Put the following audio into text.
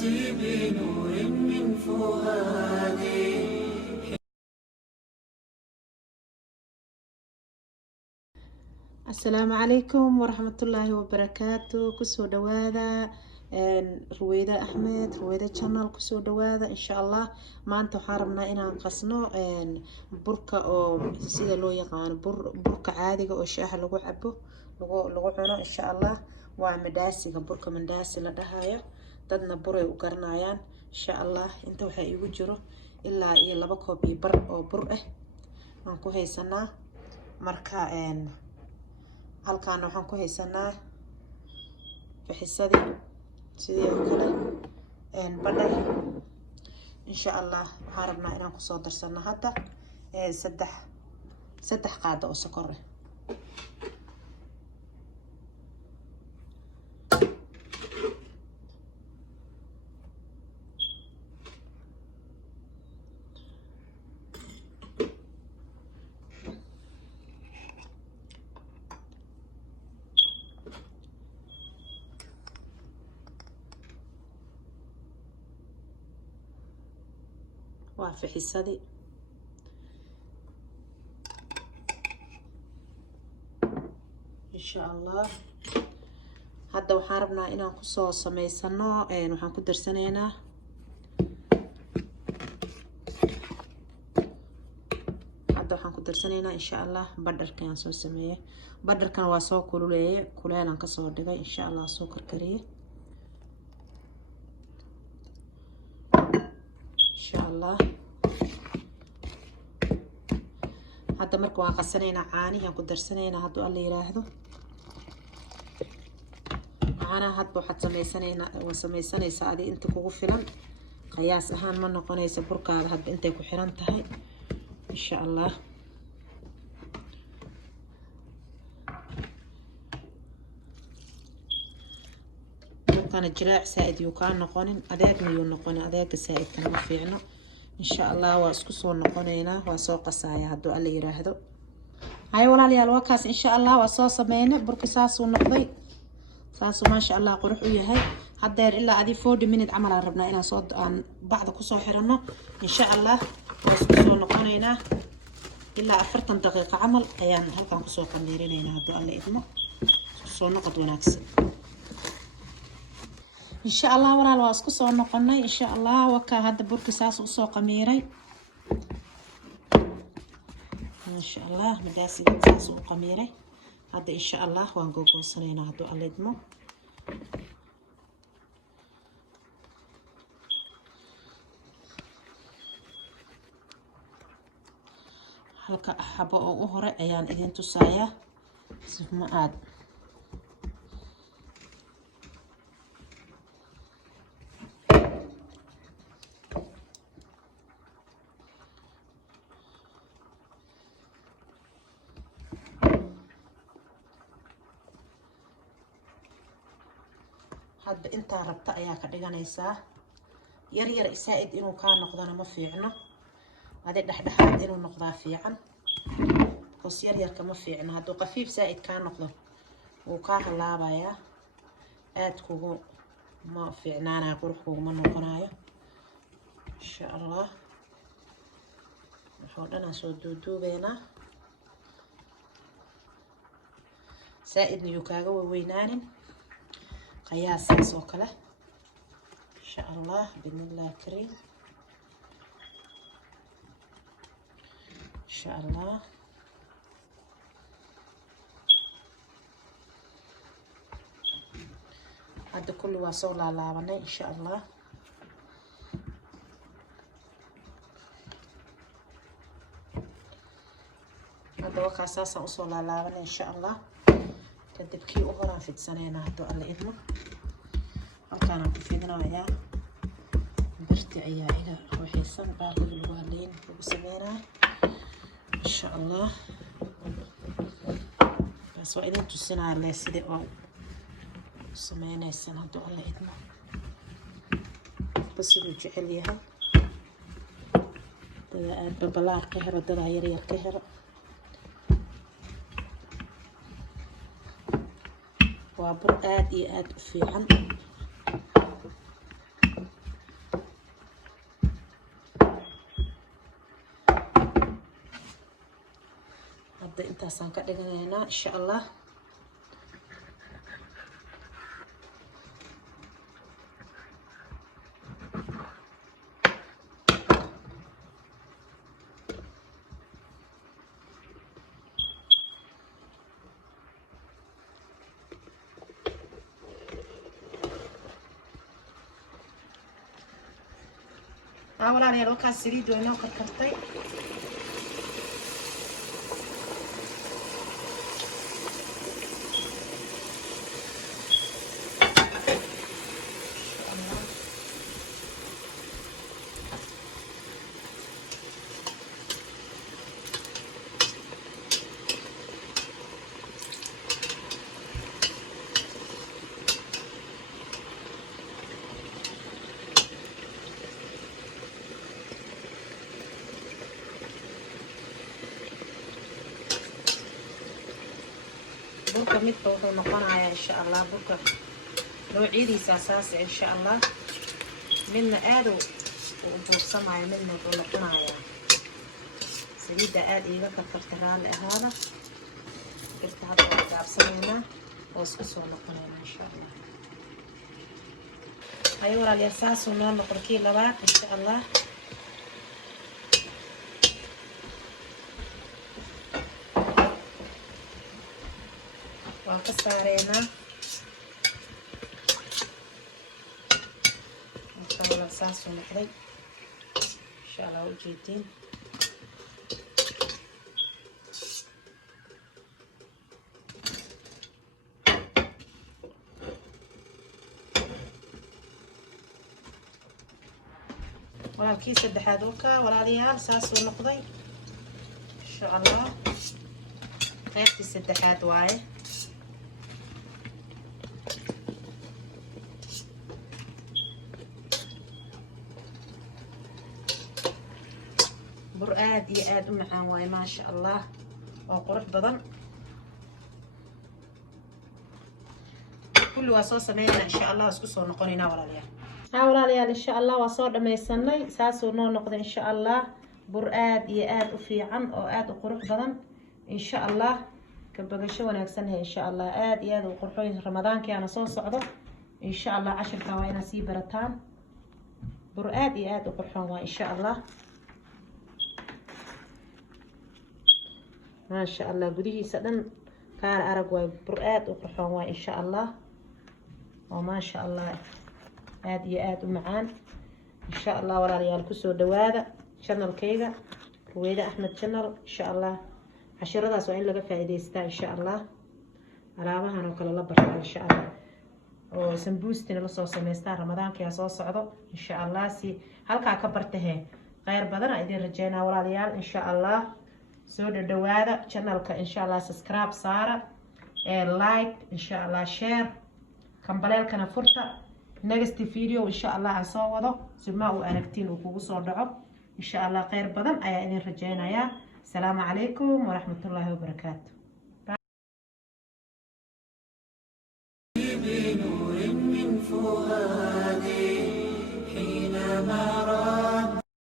نفسي بنور من فؤادي. السلام عليكم ورحمة الله وبركاته. كسو دوادا رويدة أحمد رويدة channel كسو دوادا إن شاء الله. ما أنتو حاربنا إنا نقصنو بركة أو سيدا لو يقان بركة عادية أو شاها لغو عبو لغو عنا إن شاء الله. ومداسي بركة من داسي لدهايا دادنا بري وقرنايان إن شاء الله. انتو waxay igu jiro ilaa iyo 2 koob iyo bar oo bur ah aan ku haysanaa. marka halkaan waxaan ku haysanaa fixisadii sidoo kale badar insha Allah. waxaan rabnaa inaan ku soo darsano hadda saddex qaado oo sokor ah. وفي حصادي إن شاء الله. هذا وحاربنا إنا كسو سميسانو وحان كدر سنينا هذا وحان كدر سنينا إن شاء الله. بدر كان سو سميه بدر كان واسو كلوليه كلنا كسو دغاي إن شاء الله سو كركريه إن شاء الله. هذا مركو waan qasanayna caani aan ku darsanayna haduu alla yiraahdo. caana hadba waxaad sameysanaysaa adi inta kugu filan qiyaas ahaan ma noqonaysa burkaada hadba intay ku xiran tahay insha Allah. burkana jiraac saaid yu ka noqonin adeegna yu noqonin adeega saaid kana fiicno إن شاء الله. واسكسو نقونينا واسوق قصايا هادو اللي يراهدو. هاي والله الوكاس إن شاء الله واسو سمينا بركي ساسو نقضي ساسو ما شاء الله قروح وياهي هادير إلا عدي 40 minute عمل ربنا إنا صوت عن بعض كسو حرنا إن شاء الله. واسكسو نقونينا إلا 40 دقيقة عمل أيام هالكان كسو قميرين هادو اللي إدمو كسو نقض وناكسب إن شاء الله. ولا الواسكو سو نقنا إن شاء الله. وكا هذا بركي ساس وسو قميري ما شاء الله. مداسي ساس وقميري هذا إن شاء الله. وانقوقو سنينا هدو أليدمو هلكا أحبو أو أهري أيان إذين تسايا سيف ما آد hadda inta rabta ayaa ka dhiganaysaa. yar isaaid inuu ka noqdana ma fiicno adi dhaxdhaxaad inuu noqdaa fiican. qos yar kama fiicno haduu qafiif saaid ka noqdo uu ka halaabaya aad kugu ma fiicnaana qurux kugu ma noqonayo insha Allah. waxaan dhana soo duuduubeena saaid niyu kaaga weynaanin قياس سوكله إن شاء الله بإذن الله كريم إن شاء الله. هذا كله وصول على لابنا إن شاء الله. هذا وقع أساسا وصول على لابنا إن شاء الله. كدب كي أخرى في السنين هدو اللي إدمو وكان كفيدنا وياه برتي عيائنا وحيسان باقي الوالين وبسمينا إن شاء الله. بس وإذن تسينا على سيدي أو سمينا السنة هدو اللي إدمو بس يدو جعليها ببلار كهرة دادا يرير كهرة وبر آد إي آد فيعن sidaasaan ka dhiganaynaa insha allah. walaalayaal halkaas saliid way noo karkartay. burka midka wuxuu noqonayaa insha allah burka noocidiisa asaas insha allah. midna aad u buuxsamayo, midna wuxuu noqonayaa saliidda aad iiga karkarta raalli ahaada. jirta hadda waa gaabsanaynaa oo isku soo noqonaynaa insha allah. ayo walaalayaal saasuu noo noqon kii labaad insha allah. waan ka saareynaa marka walaal saasuu noqday insha allah. u jeedin walaalkii saddexaad oo ka walaalayaal saasuu noqday insha allah. qaybtii saddexaad waaye. bur aad iyo aad u macaan waaye maasha allah oo qurux badan. kulli waa soo sameynaa insha allah. isku soo noqonaynaa walaalayaal. walaalayaal insha allah waa soo dhamaysanay. saasuu noo noqday insha allah. bur aad iyo aad u fiican oo aad u qurux badan insha allah. ka bagasho wanaagsan insha allah. aad iyo aad u qurxoon. ramadaanka ana soo socdo insha allah. cashirka waa inaad sii barataan. bur aad iyo aad u qurxoon waa insha allah. ما شاء الله قديه سدن كان أرجو برقات وقحوم إن شاء الله. وما شاء الله آد ومعان إن شاء الله. ولا ريال كسر دوادا شنل كيجا رويدة أحمد شنل إن شاء الله. عشرة ذا سوين لقى فائدة إن شاء الله. علامة هنو كلا الله بركة إن شاء الله. وسنبوستين لصوص سميستان رمضان كي صوص عضو إن شاء الله. سي هلكا كبرته غير بدنا إذا رجينا ولا ريال إن شاء الله. سو دوادا channelka إن شاء الله. سبسكرايب صارة لايك إن شاء الله. شير كمبليلكنا فرطة next video إن شاء الله هصوّده سماء وأركتين وكوكو دعو إن شاء الله. خير بدن أيا إذن رجعنا يا. السلام عليكم ورحمة الله وبركاته.